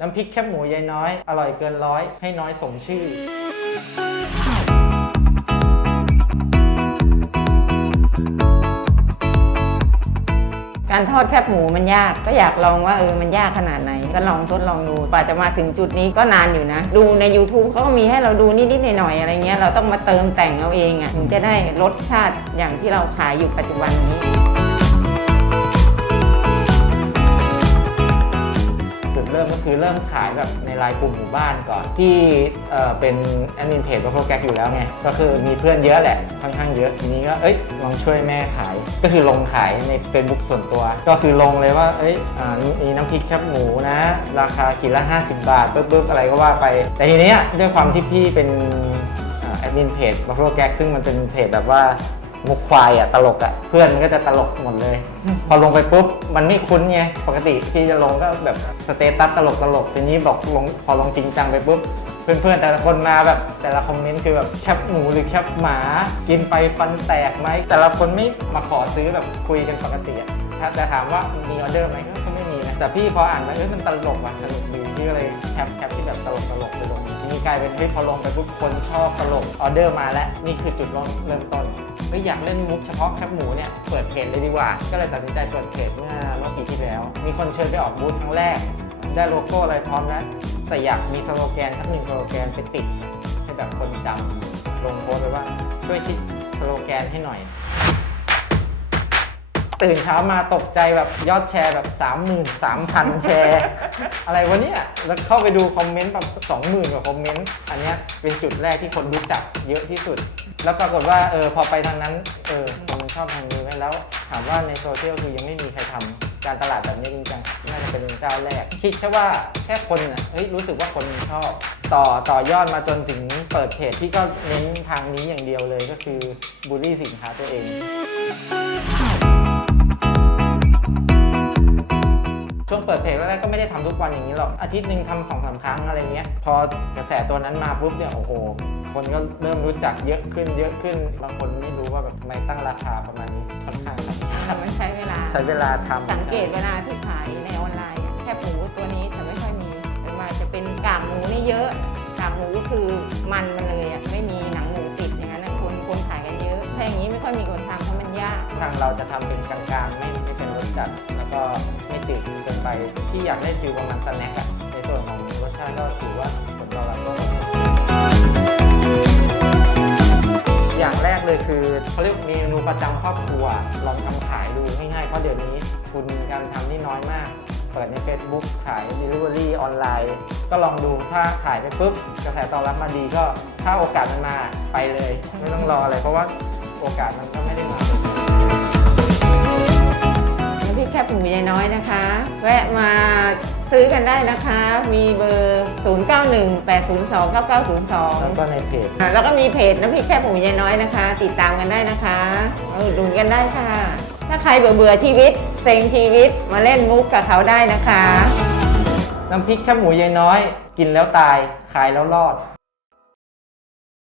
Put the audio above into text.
น้ำพริกแคบหมูยายน้อย อร่อยเกินร้อย ให้น้อยสมชื่อ การทอดแคบหมูมันยาก ก็อยากลองว่าเออมันยากขนาดไหน ก็ลองทดลองดูกว่าจะมาถึงจุดนี้ก็นานอยู่นะ ดูใน YouTube เขาก็มีให้เราดูนิดๆหน่อยๆอะไรเงี้ยเราต้องมาเติมแต่งเอาเองอะ่ะถึงจะได้รสชาติอย่างที่เราขายอยู่ปัจจุบันนี้ เริ่มขายแบบในไลน์กลุ่มหมู่บ้านก่อน ที่เอ่อเป็นแอดมินเพจว่าโปรแกรอยู่แล้วไง ก็คือมีเพื่อนเยอะแหละค่อนข้างเยอะทีนี้ก็เอ้ยลองช่วยแม่ขาย ก็คือลงขายใน Facebook ส่วนตัว ก็คือลงเลยว่าเอ้ยอ่ามีน้ำพริกแคบหมูนะ ราคาขีดละ 50 บาทปึ๊บๆอะไรก็ว่าไป แต่ทีเนี้ยด้วยความที่พี่เป็น แอดมินเพจบัฟโลแก๊กซึ่งมันเป็นเพจแบบว่า มุกควายอะตลกอะเพื่อนมันก็จะตลกหมดเลย พอลงไปปุ๊บมันไม่คุ้นไงปกติที่จะลงก็แบบสเตตัสตลกตลกๆทีนี้บอกลงพอลงจริงจังไปปุ๊บเพื่อนๆแต่ละคนมาแบบแต่ละคอมเมนต์คือแบบแคปหมูหรือแคปหมา กินไปฟันแตกไหมแต่ละคนไม่มาขอซื้อแบบคุยกันปกติอะถ้าแต่ถามว่ามีออเดอร์ไหมก็ไม่มีนะ แต่พี่พออ่านไปเอ้ยมันตลกว่ะสนุกดีพี่ก็เลยแคปแคปที่แบบตลกตลกไปลงนี้กลายเป็นเฮ้ยพอลงไปปุ๊บคนชอบตลกออเดอร์มาแล้วนี่คือจุดเริ่มต้นเฮ้ยอยากเล่นมุกเฉพาะแคปหมูเนี่ยเปิดเพจเลยดีกว่า ก็เลยตัดสินใจเปิดเพจเมื่อเมื่อปีที่แล้ว มีคนเชิญไปออกบูธครั้งแรก ได้โลโก้อะไรพร้อมแล้วแต่อยากมีสโลแกนสักหนึ่งสโลแกนไปติดให้แบบคนจำลงโพสไปว่าช่วยคิดสโลแกนให้หน่อย ตื่นเช้ามาตกใจแบบยอดแชร์แบบ 33,000 แชร์ อะไรวะเนี่ย แล้วเข้าไปดูคอมเมนต์แบบ20,000กว่าคอมเมนต์อันเนี้ยเป็นจุดแรกที่คนรู้จักเยอะที่สุด แล้วปรากฏว่าเออพอไปทางนั้นเออคนชอบทางนี้ไว้แล้ว ถามว่าในโซเชียลคือยังไม่มีใครทำการตลาดแบบนี้จริงจังน่าจะเป็นเจ้าแรก คิดแค่ว่าแค่คนน่ะเฮ้ยรู้สึกว่าคนชอบ ต่อต่อยอดมาจนถึงเปิดเพจที่ก็เน้นทางนี้อย่างเดียวเลยก็คือบูลลี่สินค้าตัวเอง ช่วงเปิดเพจแรกๆก็ไม่ได้ทำทุกวันอย่างนี้หรอก อาทิตย์หนึ่งทำสองสามครั้งอะไรเงี้ย พอกระแสตัวนั้นมาปุ๊บเนี่ยโอ้โห คนก็เริ่มรู้จักเยอะขึ้นเยอะขึ้น บางคนไม่รู้ว่าแบบทำไมตั้งราคาประมาณนี้ค่อนข้างครับแต่มันใช้เวลา ใช้เวลาทำสังเกตเวลาที่ขายในออนไลน์อะแคบหมูตัวนี้จะไม่ค่อยมีเป็นว่าจะเป็นกากหมูนี่เยอะกากหมูก็คือมันมันเลยอะไม่มีหนังหมูติดอย่างนั้นนะคนคนขายกันเยอะถ้าอย่างนี้ไม่ค่อยมีคนทำเพราะมันยากทางเราจะทำเป็นกลางๆไม่ไม่เป็นรส จัดแล้วก็ไม่จืดเกินไปที่อยากได้ฟิลประมาณสแน็คอะในส่วนของรสชาติก็ถือว่าผลตอบรับก็โอเคอย่างแรกเลยคือเขาเรียกเมนูประจำครอบครัวลองทำขายดูง่ายๆเพราะเดี๋ยวนี้ทุนการทำนี่น้อยมาก เปิดใน Facebook ขาย Delivery ออนไลน์ ก็ลองดูถ้าขายไปปุ๊บกระแสตอบรับมาดีก็ถ้าโอกาสมันมาไปเลย ไม่ต้องรออะไรเพราะว่าโอกาสมันก็ไม่ได้มา แวะมาซื้อกันได้นะคะ มีเบอร์ 0918029902 แล้วก็ในเพจ อะแล้วก็มีเพจน้ำพริกแคบหมูยายน้อยนะคะ ติดตามกันได้นะคะเอาอุดหนุนกันได้ค่ะ ถ้าใครเบื่อเบื่อๆชีวิตเซ็งชีวิตมาเล่นมุกกับเขาได้นะคะ น้ำพริกแคบหมูยายน้อย กินแล้วตาย ขายแล้วรอด